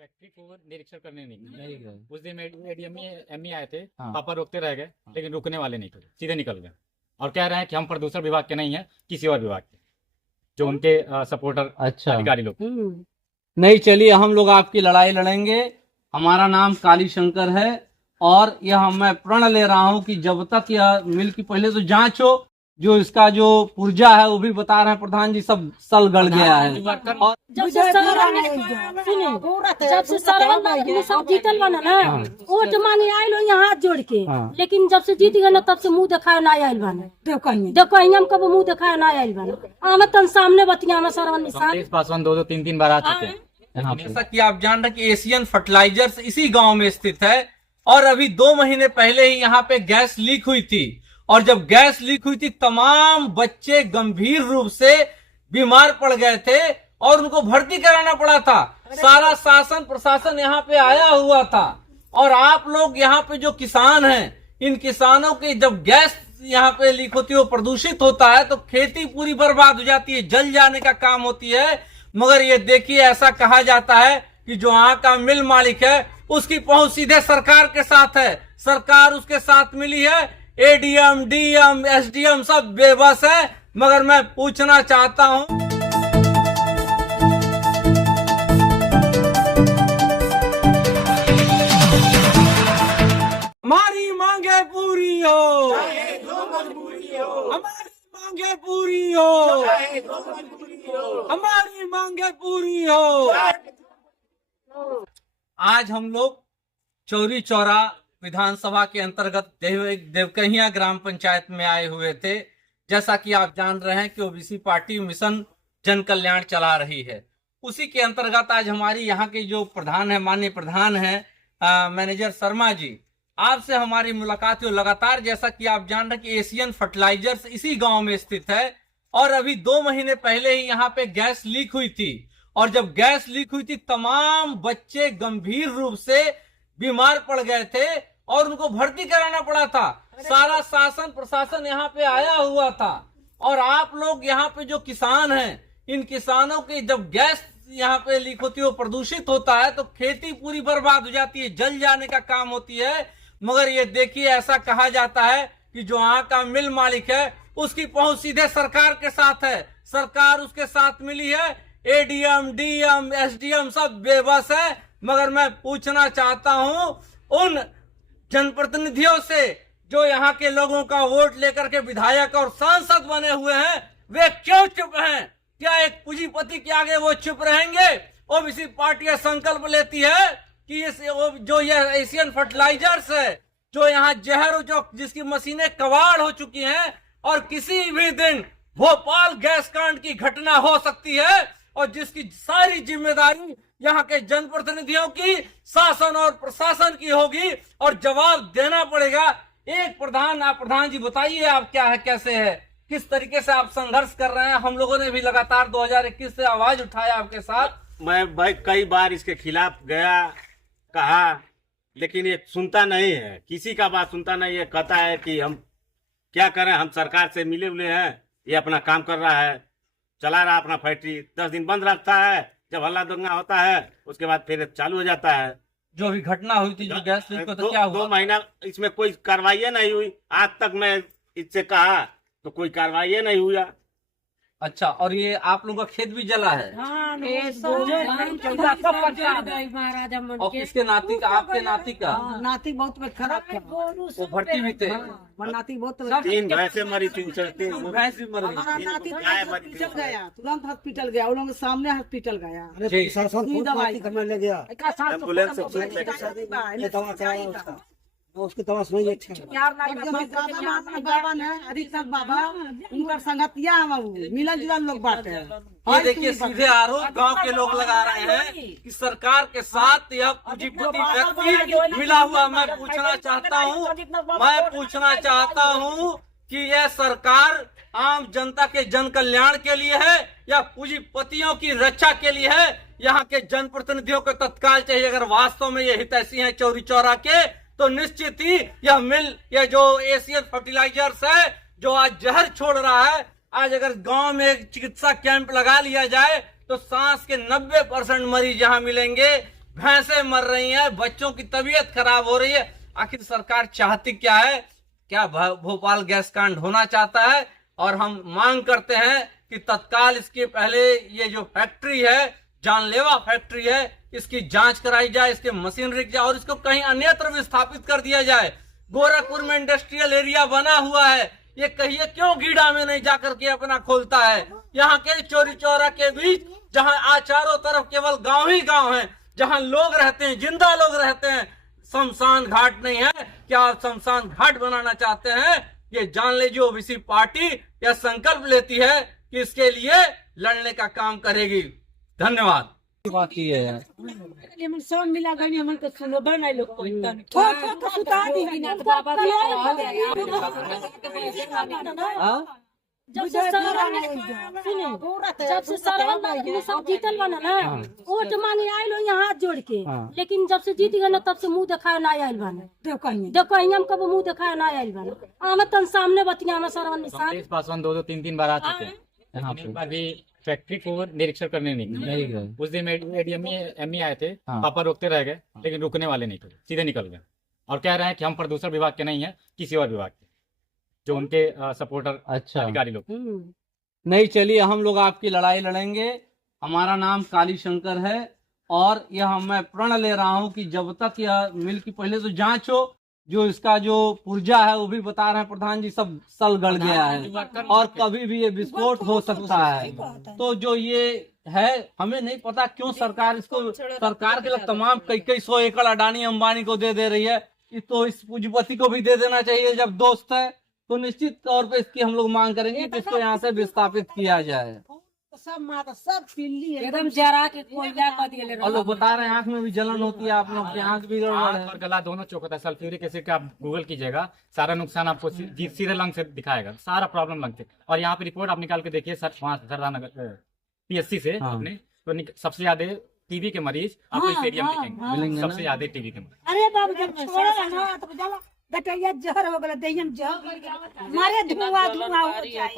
Factory को निरीक्षण करने नहीं गए। उस दिन एडीएमई आए थे। हाँ। पापा रोकते रह गए, लेकिन रुकने वाले नहीं थे, सीधे निकल गए और कह रहे हैं कि हम प्रदूषण विभाग के नहीं है, किसी और विभाग के, जो उनके सपोर्टर अच्छा अधिकारी लोग। नहीं, चलिए हम लोग आपकी लड़ाई लड़ेंगे। हमारा नाम काली शंकर है और यह मैं प्रण ले रहा हूं कि जब तक यह मिल की पहले तो जांच हो, जो इसका जो पुर्जा है वो भी बता रहे हैं प्रधान जी, सब सल गड़ गया है। और जब से सरवन सब जीतल बना ना, वोट मांगे आयल हो यहाँ हाथ जोड़ के, हाँ। लेकिन जब से जीत गए ना तब से मुंह दिखाए ना आयल बना। देखो हम कब मुंह दिखाए ना आयल बना। आम तन सामने बतिया में सरवन निशान कमलेश पासवान 2-3 बार आ चुके हैं। यहाँ पे जैसा कि आप जान रहे कि एशियन फर्टिलाइजर्स इसी गांव में स्थित है और अभी 2 महीने पहले ही यहाँ पे गैस लीक हुई थी और जब गैस लीक हुई थी तमाम बच्चे गंभीर रूप से बीमार पड़ गए थे और उनको भर्ती कराना पड़ा था। सारा शासन प्रशासन यहाँ पे आया हुआ था और आप लोग यहाँ पे जो किसान हैं, इन किसानों की जब गैस यहाँ पे लीक होती है, वो प्रदूषित होता है तो खेती पूरी बर्बाद हो जाती है, जल जाने का काम होती है। मगर ये देखिए, ऐसा कहा जाता है कि जो यहाँ का मिल मालिक है उसकी पहुंच सीधे सरकार के साथ है, सरकार उसके साथ मिली है। एडीएम, डीएम, एसडीएम सब बेबस है। मगर मैं पूछना चाहता हूं, हमारी मांगे पूरी हो, हमारी मांगे पूरी हो, हमारी मांगे पूरी हो। आज हम लोग चौरी चौरा विधानसभा के अंतर्गत देवकहिया ग्राम पंचायत में आए हुए थे। जैसा कि आप जान रहे हैं कि ओबीसी पार्टी मिशन जन कल्याण चला रही है, उसी के अंतर्गत आज हमारी यहाँ के जो प्रधान है, माननीय प्रधान है मैनेजर शर्मा जी, आपसे हमारी मुलाकात हुई लगातार। जैसा कि आप जान रहे हैं कि एशियन फर्टिलाइजर्स इसी गांव में स्थित है और अभी 2 महीने पहले ही यहाँ पे गैस लीक हुई थी और जब गैस लीक हुई थी तमाम बच्चे गंभीर रूप से बीमार पड़ गए थे और उनको भर्ती कराना पड़ा था। सारा शासन प्रशासन यहाँ पे आया हुआ था और आप लोग यहाँ पे जो किसान हैं, इन किसानों की जब गैस यहाँ पे लीक होती है, वो प्रदूषित होता है तो खेती पूरी बर्बाद हो जाती है, जल जाने का काम होती है। मगर ये देखिए, ऐसा कहा जाता है कि जो यहाँ का मिल मालिक है उसकी पहुंच सीधे सरकार के साथ है, सरकार उसके साथ मिली है। एडीएम, डीएम, एसडीएम सब बेबस है। मगर मैं पूछना चाहता हूं उन जनप्रतिनिधियों से जो यहाँ के लोगों का वोट लेकर के विधायक और सांसद बने हुए हैं, वे क्यों चुप हैं? क्या एक पूंजीपति के आगे वो चुप रहेंगे? ओबीसी पार्टी यह संकल्प लेती है कि जो यह एशियन फर्टिलाइजर्स है, जो यहाँ जहर, जो जिसकी मशीनें कबाड़ हो चुकी हैं और किसी भी दिन भोपाल गैस कांड की घटना हो सकती है और जिसकी सारी जिम्मेदारी यहाँ के जनप्रतिनिधियों की, शासन और प्रशासन की होगी और जवाब देना पड़ेगा। एक प्रधान जी बताइए, आप क्या है, कैसे है, किस तरीके से आप संघर्ष कर रहे हैं? हम लोगों ने भी लगातार 2021 से आवाज उठाया आपके साथ। मैं भाई कई बार इसके खिलाफ गया, कहा, लेकिन ये सुनता नहीं है, किसी का बात सुनता नहीं है। कहता है कि हम क्या करें, हम सरकार से मिले हुए हैं, ये अपना काम कर रहा है, चला रहा अपना फैक्ट्री। 10 दिन बंद रखता है, जब हल्ला दंगा होता है उसके बाद फिर चालू हो जाता है। जो भी घटना हुई थी, जो गैस लीक, तो क्या हुआ? 2 महीना इसमें कोई कार्रवाई नहीं हुई। आज तक मैं इससे कहा तो कोई कार्रवाई नहीं हुआ। अच्छा, और ये आप लोगों का खेत भी जला है? और किसके नाती का? आपके नाती का? नाती बहुत खराब था, वो भर्ती भी थे? नाती बहुत 3 भैंसे मरी थी, भैंस भी मर हमारा गई। नाती हॉस्पिटल गया, तुरंत हॉस्पिटल गया, उन लोगों के सामने हॉस्पिटल गया। जी। दवाई ले गया एम्बुलेंस से उसकी दवा सुनी बाबा ने अधिकतर बाबा उनका संगतिया मिलन जुलन लोग बांटे हैं। ये देखिए, सीधे आरोप गांव के लोग लगा रहे हैं कि सरकार के साथ यह पूंजीपति व्यक्ति मिला हुआ। मैं पूछना चाहता हूं कि यह सरकार आम जनता के जन कल्याण के लिए है या पूंजीपतियों की रक्षा के लिए है? यहाँ के जनप्रतिनिधियों को तत्काल चाहिए। अगर वास्तव में ये हितैषी हैं चौरी चौरा के, तो निश्चित ही यह मिल, यह जो एशियन फर्टिलाइजर्स है, जो आज जहर छोड़ रहा है, आज अगर गांव में एक चिकित्सा कैंप लगा लिया जाए तो सांस के 90% मरीज यहाँ मिलेंगे। भैंसें मर रही हैं, बच्चों की तबीयत खराब हो रही है। आखिर सरकार चाहती क्या है? क्या भोपाल गैस कांड होना चाहता है? और हम मांग करते हैं कि तत्काल इसके पहले ये जो फैक्ट्री है, जानलेवा फैक्ट्री है, इसकी जांच कराई जाए, इसके मशीनरी की जाए और इसको कहीं अन्यत्र विस्थापित कर दिया जाए। गोरखपुर में इंडस्ट्रियल एरिया बना हुआ है, ये कहिए क्यों गीड़ा में नहीं जाकर के अपना खोलता है? यहाँ के चौरी चौरा के बीच जहाँ चारों तरफ केवल गांव ही गांव है, जहाँ लोग रहते हैं, जिंदा लोग रहते हैं, शमशान घाट नहीं है। क्या आप शमशान घाट बनाना चाहते हैं? ये जान लीजिए ओबीसी पार्टी यह संकल्प लेती है कि इसके लिए लड़ने का काम करेगी। धन्यवाद। बात ये है सब मिला गई हमन के सुनो बनाई लोग जब से सरवन सब जीतल बना ना वोट मांगे आयल यहाँ हाथ जोड़ के, लेकिन जब से जीत गए ना तब से मुंह दिखाए ना आयल बना। देखो हम कब मुंह दिखाए ना आयल बना। हम तन सामने बतिया हम सरवन निशान पासवान 2-3 बार आ चुके हैं यहाँ पे, अभी फैक्ट्री को निरीक्षण करने नहीं गए। उस दिन एमई आए थे, पापा रोकते रह गए, लेकिन रुकने वाले नहीं थे, सीधे निकल गए और कह रहे हैं कि हम प्रदूषण विभाग के नहीं है, किसी और विभाग के, जो उनके सपोर्टर अच्छा अधिकारी लोग। नहीं, चलिए हम लोग आपकी लड़ाई लड़ेंगे। हमारा नाम काली शंकर है और यह मैं प्रण ले रहा हूं कि जब तक यह मिल की पहले तो जांच हो, जो इसका जो पुर्जा है वो भी बता रहे हैं प्रधान जी सब सल गड़ गया है और कभी भी ये विस्फोट हो सकता है। तो जो ये है हमें नहीं पता क्यों सरकार इसको, सरकार के लिए तमाम कई 100 एकड़ अडानी अंबानी को दे रही है, तो इस पूंजीपति को भी दे देना चाहिए। जब दोस्त है तो निश्चित तौर पे इसकी हम लोग मांग करेंगे कि इसको यहाँ से विस्थापित किया जाए। सब पिल्ली है एकदम जरा के कोयला कर दिए। और लोग बता रहे हैं आंख में भी जलन होती है, आप लोग की आंख भी गड़बड़ आँख है। और गला दोनों चौक होता है। सल्फ्यूरिक एसिड का आप गूगल कीजिएगा, सारा नुकसान आपको सीधे लंग से दिखाएगा, सारा प्रॉब्लम लंग से। और यहाँ पे रिपोर्ट आप निकाल के देखिए सर, वहाँ सरदारनगर PSC से आपने तो सबसे ज्यादा टीबी के मरीज आपको इस एरिया में दिखेंगे, सबसे ज्यादा टीबी के मरीज। अरे बाबू जब छोड़ा ना तो जाला बेटा जहर हो गला दहियन जहर मारे धुआं हो जाए।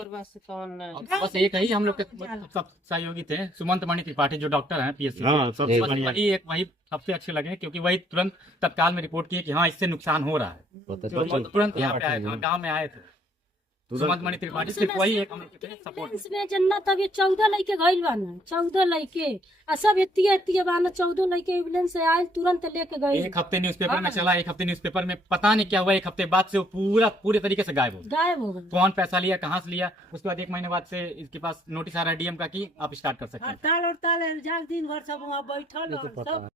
बस एक ही हम लोग के सब सहयोगी थे, सुमंत मणि त्रिपाठी जो डॉक्टर हैं PSC, सबसे वही सबसे अच्छे लगे क्योंकि वही तुरंत तत्काल में रिपोर्ट किए कि हाँ इससे नुकसान हो रहा है, तो तुरंत यहाँ पे आए थे, गाँव में आए थे। सुमंत मणि त्रिपाठी सिर्फ वही एक हम लोग के सपोर्ट में जन्नत अभी 14 लड़के गइल बाना, 14 लड़के आ सब एतिये बाना, 14 लड़के एम्बुलेंस से आए तुरंत लेके गए। एक हफ्ते न्यूज़पेपर में चला, एक हफ्ते न्यूज़पेपर में पता नहीं क्या हुआ, एक हफ्ते बाद से वो पूरे तरीके से गायब हो गए। कौन पैसा लिया, कहाँ से लिया, उसके बाद 1 महीने बाद से इसके पास नोटिस आ रहा है DM का कि आप स्टार्ट कर सकते हैं। हड़ताल दिन भर सब वहाँ बैठल